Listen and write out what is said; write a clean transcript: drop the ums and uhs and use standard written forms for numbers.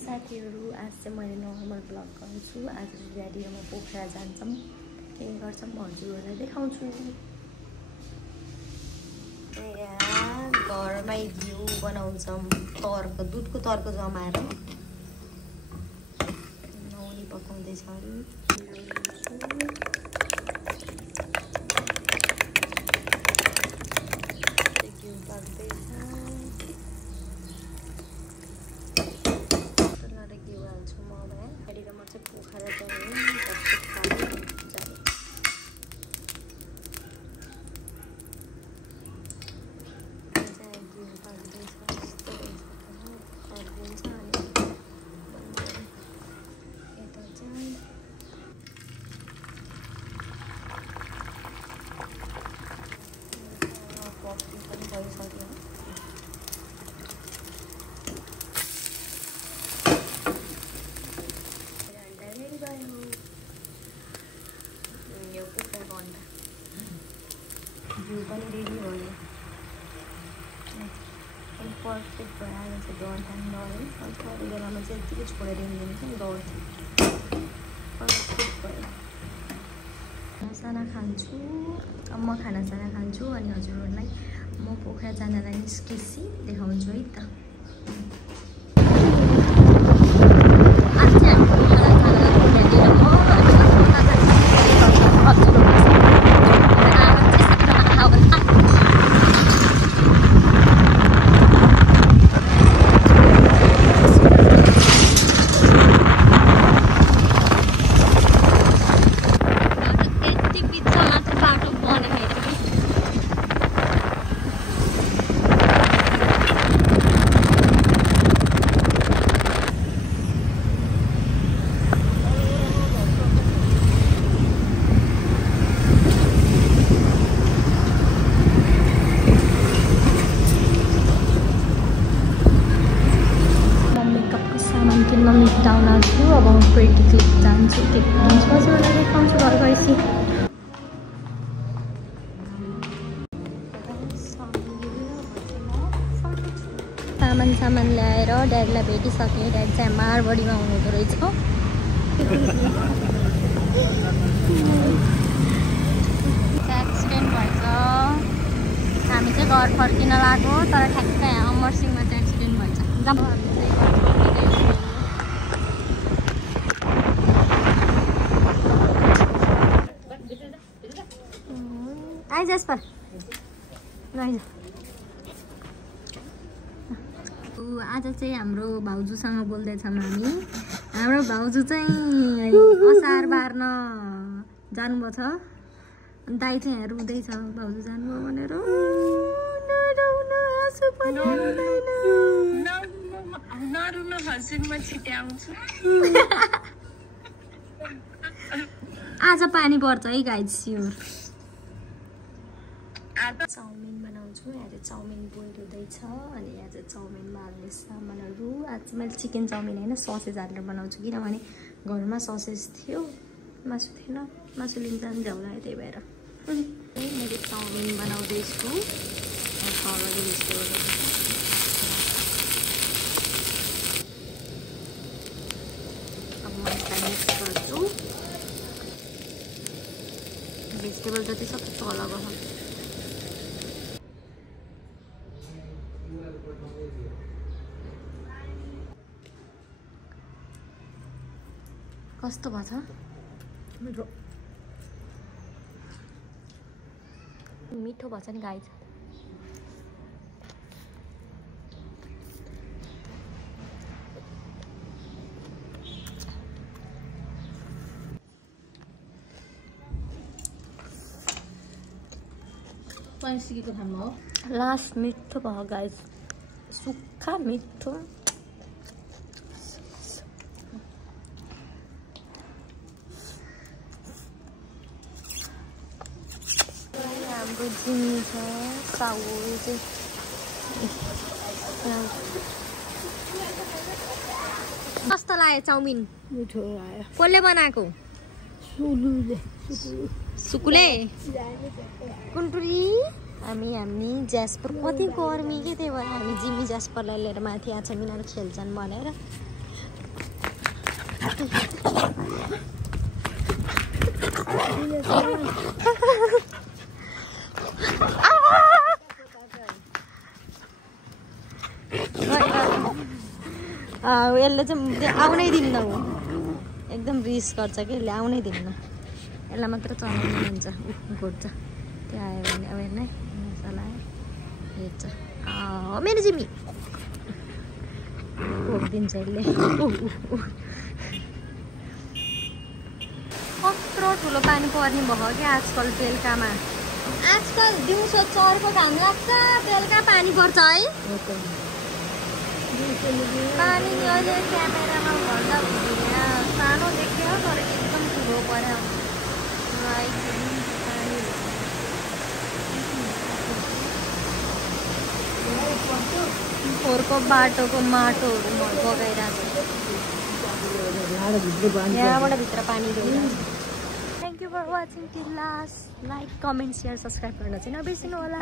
साथीहरु आज चाहिँ मैले नर्मल ब्लग गर्छु। आज ड्याडी र म पोखरा जान्छौँ, के गर्छौँ हजुरहरूलाई देखाउँछु। यहाँ घरमै घिउ बनाउँछौँ, तर्को दुधको तर्को जमाएर नौनी पकाउँदैछ अरे। घिउ पाक्दैछ, घिउ हाल्छु ममा। ड्याडी र म चाहिँ पोखरा जाने घिउ पनि रेडी भयो। पर्फेक्ट भइहाल्यो चाहिँ डढ्दैन डढ्यो। अन्त अरू बेलामा चाहिँ यत्तिकै छोडेर दिन्छ नि डढ्थ्यो। पर्फेक्ट भयो। खानासाना खान्छु, अब म खानासाना खान्छु अनि हजुरहरूलाई म पोखरा जानलाई निस्केपछि देखाउँछु है त। डाउन आउँछु। अब म प्रिटी क्लिप जान्छु, के हुन्छ हजुरहरूलाई देखाउँछु घर गएपछि। सामान ल्याएर ड्याडीलाई भेटिसकेँ। ड्याडी चाहिँ मारवाडीमा हुनुहुँदो रहेछ। एक्सिडेन्ट भएछ, हामी चाहिँ घर फर्किन लाग्यो तर ठ्याक्कै अमरसिंहमा चाहिँ एक्सिडेन्ट भएछ। आइज पर आज चाहिँ हाम्रो भाउजूसँग बोल्दैछौँ हामी। हाम्रो भाउजू चाहिँ असार बार्न जानुभएको छ। दाइ चाहिँ यहाँ रुँदैछ भाउजू जानुभयो भनेर। आज पानी पर्छ है गाइज, स्योर। चाउमिन बनाउँछु। यहाँ चाहिँ चाउमिन बोइल हुँदैछ अनि यहाँ चाहिँ चाउमिनमा हाल्ने सामानहरू। आज चाहिँ मैले चिकन चाउमिन होइन ससेज हालेर बनाउँछु, किनभने घरमा ससेज थियो, मासु थिएन। मासु लिन जानु झ्याउ लाग्यो, त्यही भएर मैले चाउमिन बनाउँदैछु। अब म यसलाई मिक्स गर्छु। भेजिटेबल जति सक्दो तल गयो। कस्तो भएछ? मिठो भएछ नि गाइज। सिकेको ठाउँमा हो लास्ट मिठो भयो गाइज, सुक्खा मिठो। हाम्रो जिम्मी छ साउ चाहिँ कस्तो लाग्यो चाउमिन? मिठो लाग्यो। कसले बनाएको? सुलुले। सुकुले कुन्टुरी हामी ज्यास्पर कति गर्मी के त्यही भएर हामी जिमी ज्यास्परलाई लिएर माथि आएको छ यिनीहरू खेल्छन् भनेर यसले चाहिँ आउनै दिन्न ऊ एकदम रिस गर्छ कि यसले आउनै दिन्न यसलाई मात्र चलाउनु हुन्छ घोट्छ त्यो आयो भने अब हेर्नै चलायो हेर्छ मेरो जिमी घोकिदिन्छ यसले कत्रो ठुलो पानी पर्ने भयो क्या आजकल बेलुकामा आजकल दिउँसो चर्को घाम लाग्छ बेलुका पानी पर्छ है पानी नि अहिले क्यामेरामा भन्दा सानो देख्यो तर एकदम ठुलो पर्यो खोरको बाटोको माटोहरू बगाइरहेको छ यहाँबाट भित्र पानी गइरहेको छ thank you for watching till last like comment share subscribe गर्न चाहिँ नबिर्सिनु होला